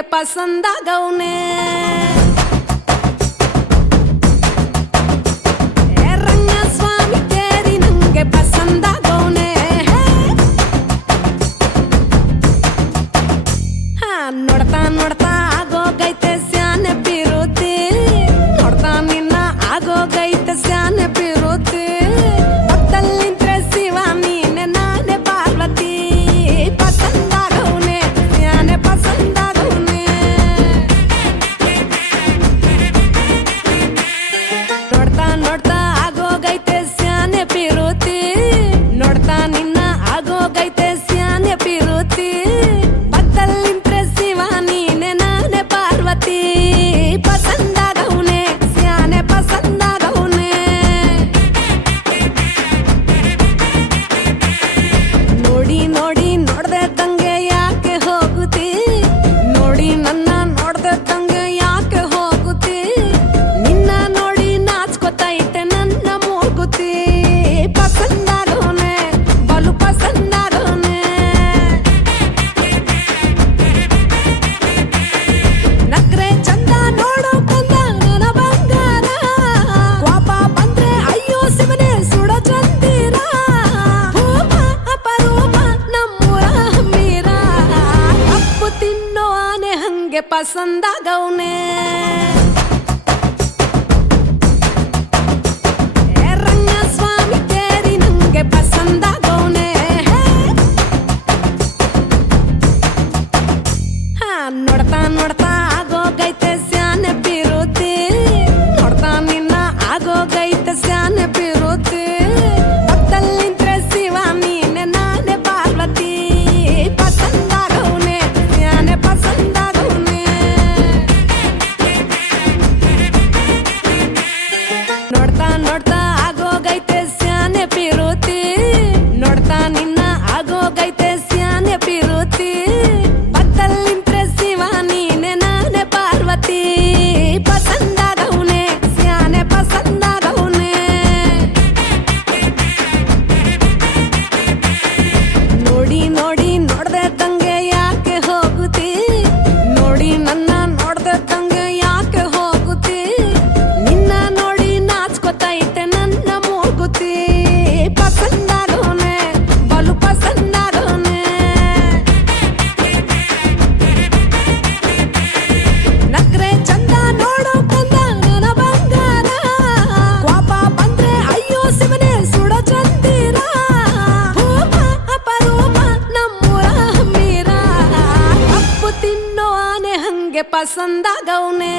ಹಂಗೆ ಪಸಂದಾಗವ್ನೆ ರಂಗಸ್ವಾಮಿ ಕೇರಿ ನಂಗೆ ಪಸಂದಾಗವ್ನೆ ನೋಡ್ತಾ ನೋಡ್ತಾ ಆಗೋಗೈತೆ ಸ್ಯಾನೆ ಬಿರುತಿ ನೋಡ್ತಾ ನಿನ್ನ ಆಗೋಗೈತೆ ಸ್ಯಾನೆ ಬಿರುತಿ ಪಕ್ಕದಲ್ಲಿಂದ್ರೆ ಶಿವ ನೀನೆ ನಾನೇ ಪಾರ್ವತಿ ಪಸಂದಾಗವ್ನೆ ಸ್ಯಾನೆ ಪಸಂದಾಗವ್ನೆ ನೋಡ್ತಾ ನೋಡ್ತಾ ಆಗೋಗೈತೆ ಸ್ಯಾನೆ ಬಿರುತಿ ನೋಡ್ತಾ ನಿನ್ನ ಆಗೋಗೈತೆ ಸ್ಯಾನೆ ಬಿರುತಿ ಪಸಂದಾಗವ್ನೆ ಸ್ಯಾನೆ ಪಸಂದಾಗವ್ನೆ ನೋಡಿ ನೋಡಿ ನೋಡ್ದೆ ತಂಗೆ ಯಾಕೆ ಹೋಗುತ್ತಿ ನೋಡಿ ನನ್ನ ನೋಡ್ದೆ ತಂಗೆ ಯಾಕೆ ಹೋಗುತ್ತಿ ನಿನ್ನ ನೋಡಿ ನಾಚ್ಕೊತೈತೆ ನನ್ನ ಮೂಗುತಿ ಪಸಂದಾಗವ್ನೆ ಬಲು ಪಸಂದಾಗವ್ನೆ ನಕ್ರೆ ಚಂದ ನೋಡೋ ಕಂದ ನನ್ನ ಬಂಗಾರ ಕೋಪ ಬಂದ್ರೆ ಅಯ್ಯೋ ಶಿವನೇ ಸುಡ ಚಂದಿರ ಭೂಮ ಅಪರೂಪ ನಮ್ಮೂರ ಹಮ್ಮೀರ ಕಪ್ಪು ತಿನ್ನೋ ಆನೆ ಹಂಗೆ ಪಸಂದಾಗವ್ನೆ ರಂಗಸ್ವಾಮಿ ಕೇರಿ ನಂಗೆ ಪಸಂದಾಗವ್ನೆ ನೋಡ್ತಾ ನೋಡ್ತಾ ಆಗೋಗೈತೆ ಸ್ಯಾನೆ ಬಿರುತಿ ನೋಡ್ತಾ ನಿನ್ನ ಆಗೋಗೈತೆ ಸ್ಯಾನೆ ಬಿರುತಿ ಪಕ್ಕದಲ್ಲಿಂದ್ರೆ ಶಿವ ನೀನೆ ನಾನೇ ಪಾರ್ವತಿ ಪಸಂದಾಗವ್ನೆ ಸ್ಯಾನೆ ಪಸಂದಾಗವ್ನೆ ನೋಡ್ತಾ ನೋಡ್ತಾ ಆಗೋಗೈತೆ ಸ್ಯಾನೆ ಬಿರುತಿ ನೋಡ್ತಾ ನಿನ್ನ ಆಗೋಗೈತೆ ಸ್ಯಾನೆ ಬಿರುತಿ ಪಕ್ಕದಲ್ಲಿಂದ್ರೆ ಶಿವ ನೀನೆ ನಾನೇ ಪಾರ್ವತಿ ಪಸಂದಾಗವ್ನೆ ಸ್ಯಾನೆ ಪಸಂದಾಗವ್ನೆ ನೋಡಿ ನೋಡಿ ನೋಡ್ದೆ ತಂಗೆ ಯಾಕೆ ಹೋಗುತ್ತಿ ನೋಡಿ ನನ್ನ ನೋಡ್ದೆ ತಂಗೆ ಯಾಕೆ ಹೋಗುತ್ತಿ ನಿನ್ನ ನೋಡಿ ನಾಚ್ಕೊತೈತೆ ನನ್ನ ಮೂಗುತಿ ಪಸಂದಾಗವ್ನೆ ಬಲು ಪಸಂದಾಗವ್ನೆ ನಕ್ರೆ ಚಂದ ನೋಡೋ ಕಂದ ನನ್ನ ಬಂಗಾರ ಕೋಪ ಬಂದ್ರೆ ಅಯ್ಯೋ ಶಿವನೇ ಸುಡ ಚಂದಿರ ಭೂಮ ಅಪರೂಪ ನಮ್ಮೂರ ಹಮ್ಮೀರ ಕಪ್ಪು ತಿನ್ನೋ ಆನೆ ಹಂಗೆ ಪಸಂದಾಗವ್ನೆ